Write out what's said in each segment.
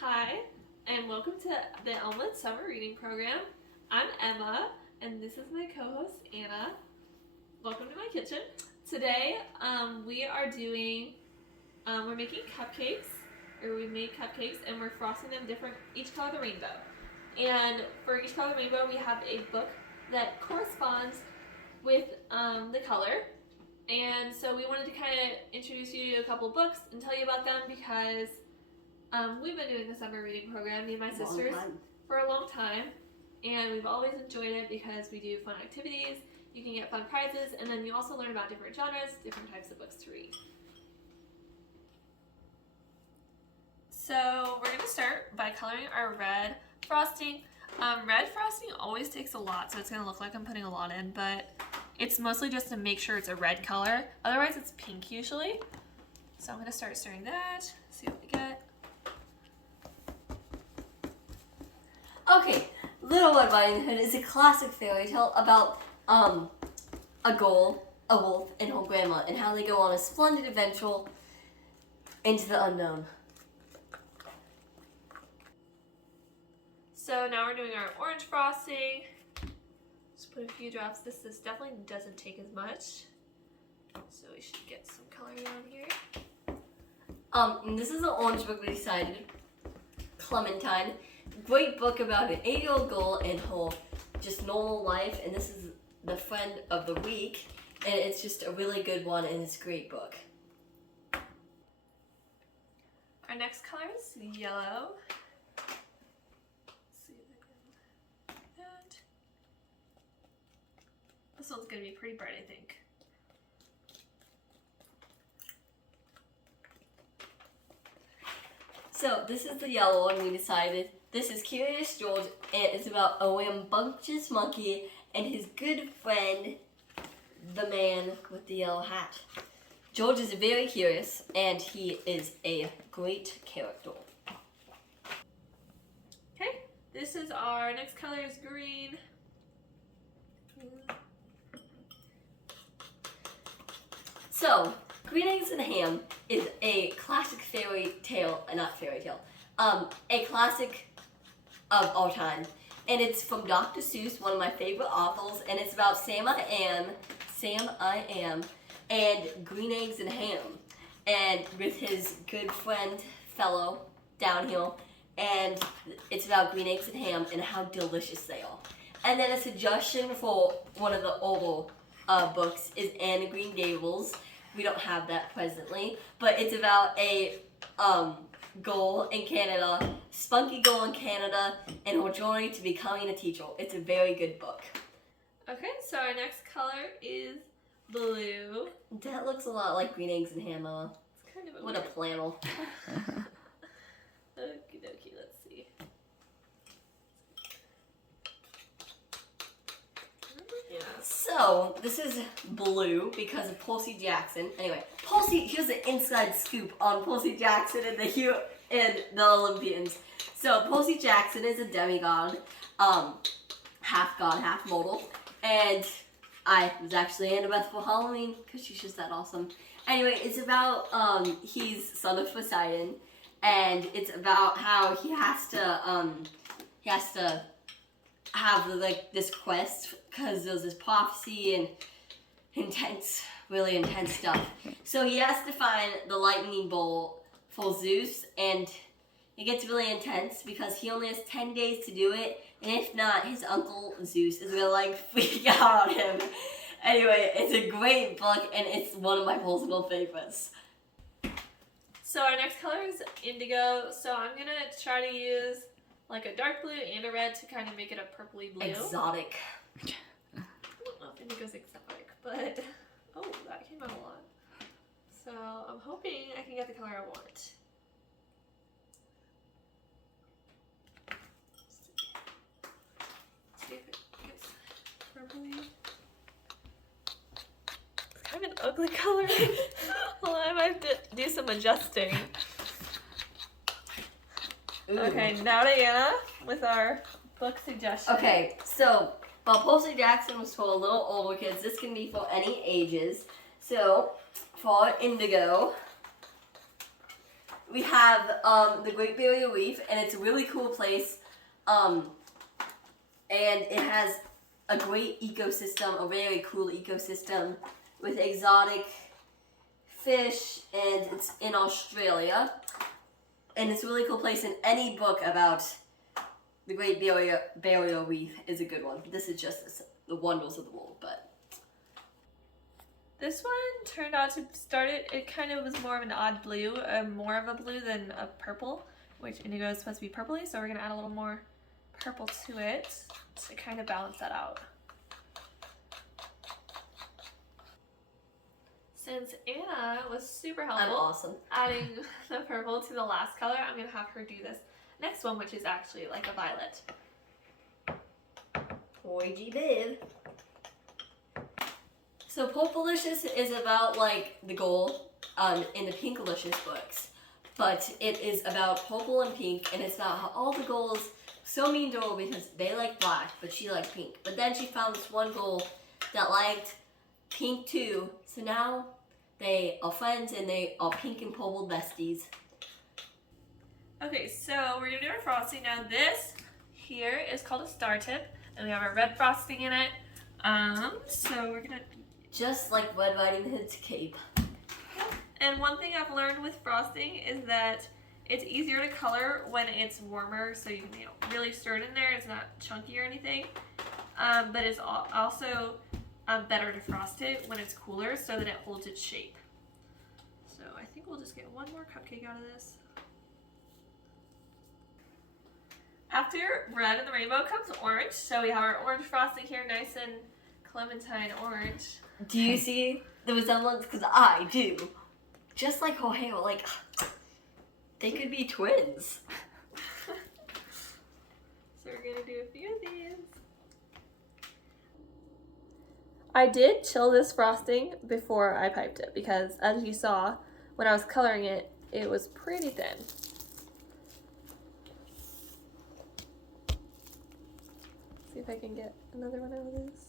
Hi, and welcome to the Elmwood Summer Reading Program. I'm Emma, and this is my co-host Anna. Welcome to my kitchen. Today, we are doing, we're making cupcakes, or we made cupcakes, and we're frosting them different, each color of the rainbow. And for each color of the rainbow, we have a book that corresponds with the color. And so we wanted to kind of introduce you to a couple books and tell you about them because we've been doing the summer reading program, me and my sisters, for a long time, and we've always enjoyed it because we do fun activities, you can get fun prizes, and then you also learn about different genres, different types of books to read. So we're going to start by coloring our red frosting. Red frosting always takes a lot, so it's going to look like I'm putting a lot in, but it's mostly just to make sure it's a red color. Otherwise it's pink usually. So I'm going to start stirring that, see what we get. Okay, Little Red Riding Hood is a classic fairy tale about a wolf, and her grandma, and how they go on a splendid adventure into the unknown. So now we're doing our orange frosting. Just put a few drops. This definitely doesn't take as much. So we should get some color down here. And this is an orange book we decided. Clementine. Great book about an 8-year-old girl and her just normal life, and this is the friend of the week, and it's just a really good one, and it's a great book. Our next color is yellow. Let's see if I can do that. This one's gonna be pretty bright, I think. So this is the yellow one we decided. This is Curious George, and it's about a rambunctious monkey and his good friend, the man with the yellow hat. George is very curious, and he is a great character. Okay, this is our next color is green. So, Green Eggs and Ham is a classic fairy tale, a classic of all time. And it's from Dr. Seuss, one of my favorite authors, and it's about Sam I Am, and Green Eggs and Ham, and with his good friend, fellow, Downhill, and it's about green eggs and ham and how delicious they are. And then a suggestion for one of the older books is Anne of Green Gables. We don't have that presently, but it's about a girl in Canada, spunky girl in Canada, and her journey to becoming a teacher. It's a very good book. Okay, so our next color is blue. That looks a lot like Green Eggs and Ham, Emma. It's kind of a What a flannel. Okie dokie, let's see. Yeah. So, this is blue because of Percy Jackson. Anyway, here's the inside scoop on Percy Jackson and the Olympians. So, Percy Jackson is a demigod, half god, half mortal. And I was actually Annabeth for Halloween because she's just that awesome. Anyway, it's about, he's son of Poseidon, and it's about how he has to have this quest because there's this prophecy and really intense stuff. So he has to find the lightning bolt for Zeus, and it gets really intense because he only has 10 days to do it, and if not, his uncle Zeus is gonna freak out on him. Anyway, it's a great book, and it's one of my personal favorites. So our next color is indigo. So I'm gonna try to use a dark blue and a red to kind of make it a purpley blue. Exotic. I don't know if indigo's exotic, but oh, that came out a lot. So I'm hoping I can get the color I want. See if it gets purpley. It's kind of an ugly color. Well, I might have to do some adjusting. Ooh. Okay, now to Anna with our book suggestion. Okay, so while Percy Jackson was for a little older kids, this can be for any ages. So for indigo, we have the Great Barrier Reef, and it's a really cool place. And it has a great ecosystem, a very cool ecosystem with exotic fish, and it's in Australia. And it's a really cool place, and any book about the Great Barrier Reef is a good one. This is just the wonders of the world, but... This one turned out to start it kind of was more of an odd blue, more of a blue than a purple, which indigo is supposed to be purpley, so we're going to add a little more purple to it to kind of balance that out. Since Anna was super helpful I'm awesome. adding the purple to the last color, I'm going to have her do this next one, which is actually like a violet. Oigi did. So Purplicious is about like the goal in the Pinkalicious books, but it is about purple and pink, and it's about how all the goals so mean to her because they like black, but she liked pink. But then she found this one goal that liked pink too, so now they are friends and they are pink and purple besties. Okay, so we're going to do our frosting now. This here is called a star tip, and we have our red frosting in it. So we're going to... Just like Red Riding Hood's cape. And one thing I've learned with frosting is that it's easier to color when it's warmer, so you can really stir it in there. It's not chunky or anything. But it's also better to frost it when it's cooler so that it holds its shape. So I think we'll just get one more cupcake out of this. After red and the rainbow comes orange. So we have our orange frosting here, nice and clementine orange. Do you see the resemblance? Because I do. Just like her hair, like, they could be twins. So we're going to do a few of these. I did chill this frosting before I piped it because, as you saw, when I was coloring it, it was pretty thin. See if I can get another one out of this.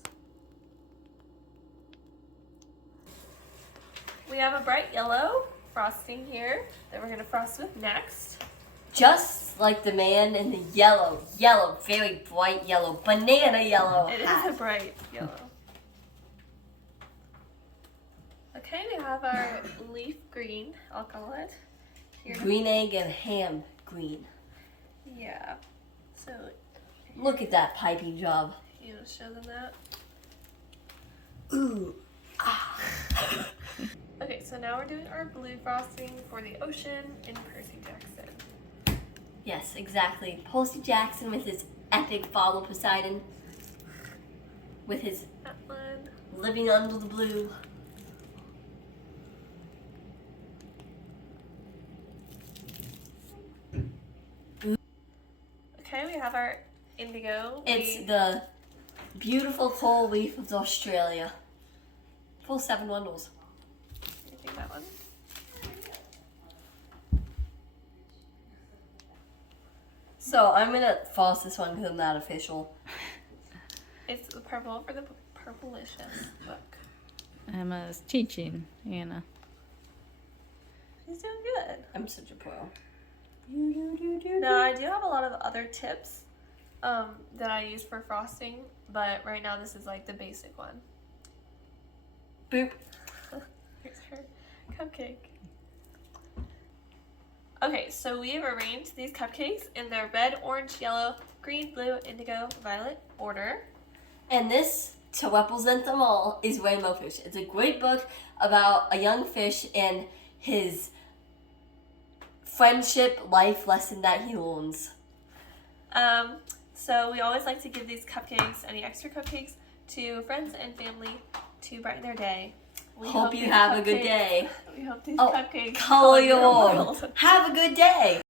We have a bright yellow frosting here that we're going to frost with next. Just like the man in the yellow, very bright yellow, banana yellow It hat. is a bright yellow. Okay, we have our leaf green, I'll call it. Here. Green egg and ham green. Yeah. So, Look at that piping job. you know, show them that. Ooh. Ah. Okay, so now we're doing our blue frosting for the ocean in Percy Jackson. Yes, exactly. Percy Jackson with his epic father Poseidon. With his That one. living under the blue. Okay, we have our indigo. It's the beautiful coral reef of Australia. Full 7 wonders. You think that one? So I'm gonna frost this one because I'm not official. It's the purple for the Purplicious book. Emma's teaching Anna. He's doing good. I'm such a pro. Now, I do have a lot of other tips that I use for frosting, but right now this is like the basic one. Boop. Here's her cupcake. Okay, so we have arranged these cupcakes in their red, orange, yellow, green, blue, indigo, violet order. And this, to represent them all, is Rainbow Fish. It's a great book about a young fish and his friendship life lesson that he learns. So we always like to give these cupcakes, any extra cupcakes, to friends and family to brighten their day. We Hope you these have a good cupcakes- day. We hope these Oh, cupcakes color your world. world. Have a good day.